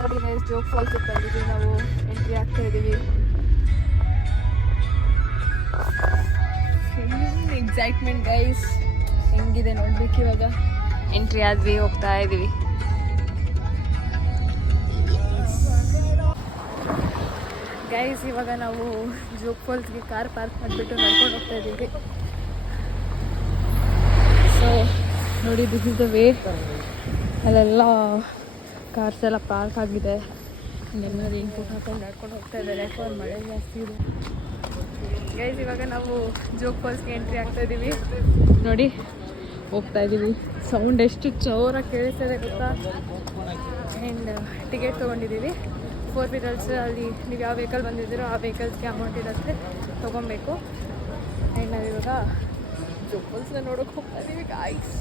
ನೋಡಿ guys, Jog falls ಬಂದಿದ್ದೀವಿ ನಾವು. ಎಂಟ್ರಿ ಆಗ್ತಾ ಇದ್ದೀವಿ. ಎಕ್ಸೈಟ್ಮೆಂಟ್ ಗೈಸ್, ಹೆಂಗಿದೆ ನೋಡ್ಬೇಕು. ಇವಾಗ ಎಂಟ್ರಿ ಆದ್ವಿ, ಹೋಗ್ತಾ ಇದ್ದೀವಿ. ಗೈಸ್, ಇವಾಗ ನಾವು ಜೋಗ್ ಫಾಲ್ಸ್ಗೆ ಕಾರ್ ಪಾರ್ಕ್ ಮಾಡಿಬಿಟ್ಟು ನಡ್ಕೊಂಡು ಹೋಗ್ತಾ ಇದ್ದೀವಿ. ಸೊ ನೋಡಿ, ದಿಸ್ ಇಸ್ ದ ವೇ. ಅಲ್ಲೆಲ್ಲ ಕಾರ್ಸ್ ಎಲ್ಲ ಪಾರ್ಕ್ ಆಗಿದೆ. ಇನ್ನೆಲ್ಲ ರೈನ್ ಕೋಟ್ ಹಾಕೊಂಡು ನಡ್ಕೊಂಡು ಹೋಗ್ತಾ ಇದ್ದಾರೆ, ಯಾಕಂದ್ರೆ ಮಳೆ ಜಾಸ್ತಿ ಇದೆ. ಗೈಸ್, ಇವಾಗ ನಾವು ಜೋಗ್ ಫಾಲ್ಸ್ಗೆ ಎಂಟ್ರಿ ಆಗ್ತಾ ಇದ್ದೀವಿ. ನೋಡಿ, ಹೋಗ್ತಾ ಇದ್ದೀವಿ. ಸೌಂಡ್ ಎಷ್ಟು ಜೋರಾಗಿ ಕೇಳಿಸ್ತದೆ ಗೊತ್ತಾ. ಆ್ಯಂಡ್ ಟಿಕೆಟ್ ತೊಗೊಂಡಿದ್ದೀವಿ. 4 ವೀಲರ್ಸ್. ಅಲ್ಲಿ ನೀವು ಯಾವ ವೆಹಿಕಲ್ ಬಂದಿದ್ದೀರೋ ಆ ವೆಹಿಕಲ್ಸ್ಗೆ ಅಮೌಂಟ್ ಇರುತ್ತೆ, ತೊಗೊಬೇಕು. ಆ್ಯಂಡ್ ನಾವಿವಾಗ ಜೋಗ್ ಫಾಲ್ಸ್ನ ನೋಡೋಕೆ ಹೋಗ್ತಾ ಇದ್ದೀವಿ ಗಾಯ್ಸ್.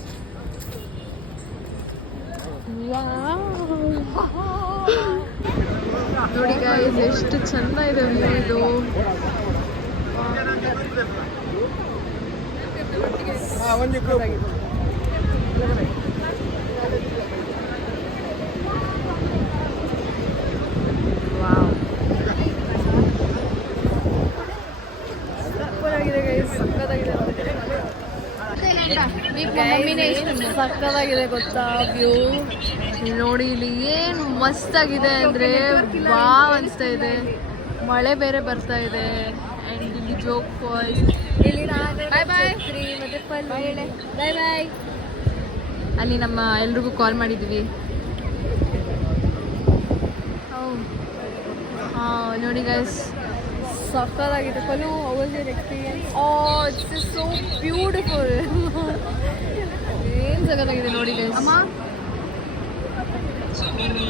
ನೋಡಿ ಗಾಯ್ಸ್, ಎಷ್ಟು ಚೆಂದ ಇದೆ ವ್ಯೂ ಇದು. ಸಕ್ಕತ್ತಾಗಿದೆ ಗೈಸ್, ಸಕ್ಕತ್ತಾಗಿದೆ. ಸಕ್ಕತ್ತಾಗಿದೆ ಗೊತ್ತಾ ವ್ಯೂ. ನೋಡಿ, ಇಲ್ಲಿ ಏನು ಮಸ್ತಾಗಿದೆ ಅಂದರೆ ವಾವ್ ಅನಿಸ್ತಾ ಇದೆ. ಮಳೆ ಬೇರೆ ಬರ್ತಾ ಇದೆ. ಆ್ಯಂಡ್ ಇಲ್ಲಿ ಜೋಗ್ ಫಾಲ್ಸ್, ಇಲ್ಲಿ ಬಾಯ್ ಬಾಯ್ ಮತ್ತೆ ಬಾಯ್ ಬಾಯ್. ಅಲ್ಲಿ ನಮ್ಮ ಎಲ್ರಿಗೂ ಕಾಲ್ ಮಾಡಿದ್ವಿ. ಹಾಂ, ನೋಡಿ ಗೈಸ್, ಸಕ್ಕತ್ತಾಗಿದೆ. Palu, how was your experience? It's is so beautiful. ಏನು ಸಕ್ಕತ್ತಾಗಿದೆ ನೋಡಿ ಗೈಸ್.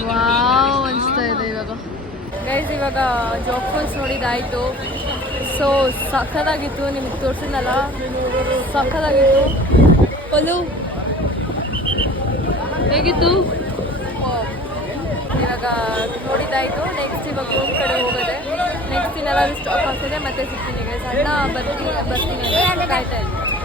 ವಾವ್ ಅನಿಸ್ತಾ ಇದೆ ಇವಾಗ. ಗೈಸ್, ಇವಾಗ ಜೋಗ್ ಫಾಲ್ಸ್ ನೋಡಿದಾಯಿತು. ಸೊ ಸಕ್ಕತ್ತಾಗಿತ್ತು, ನಿಮ್ಗೆ ತೋರಿಸಿದ್ನಲ್ಲ, ಸಕ್ಕತ್ತಾಗಿತ್ತು. ಪಲು ಹೇಗಿತ್ತು? ಇವಾಗ ನೋಡಿದಾಯಿತು. ನೆಕ್ಸ್ಟ್ ಇವಾಗ ರೂಮ್ ಕಡೆ ಹೋಗೋದೆ. ನೆಕ್ಸ್ಟ್ ಇನ್ನೆಲ್ಲರೂ ಸ್ಟಾಪ್ ಆಗ್ತಿದೆ, ಮತ್ತೆ ಸಿಗ್ತೀನಿ ಗೈಸ್. ಅಣ್ಣ ಬರ್ತೀನಿ ಅಂತ ಕಾಯ್ತಾ ಇದ್ದೀನಿ.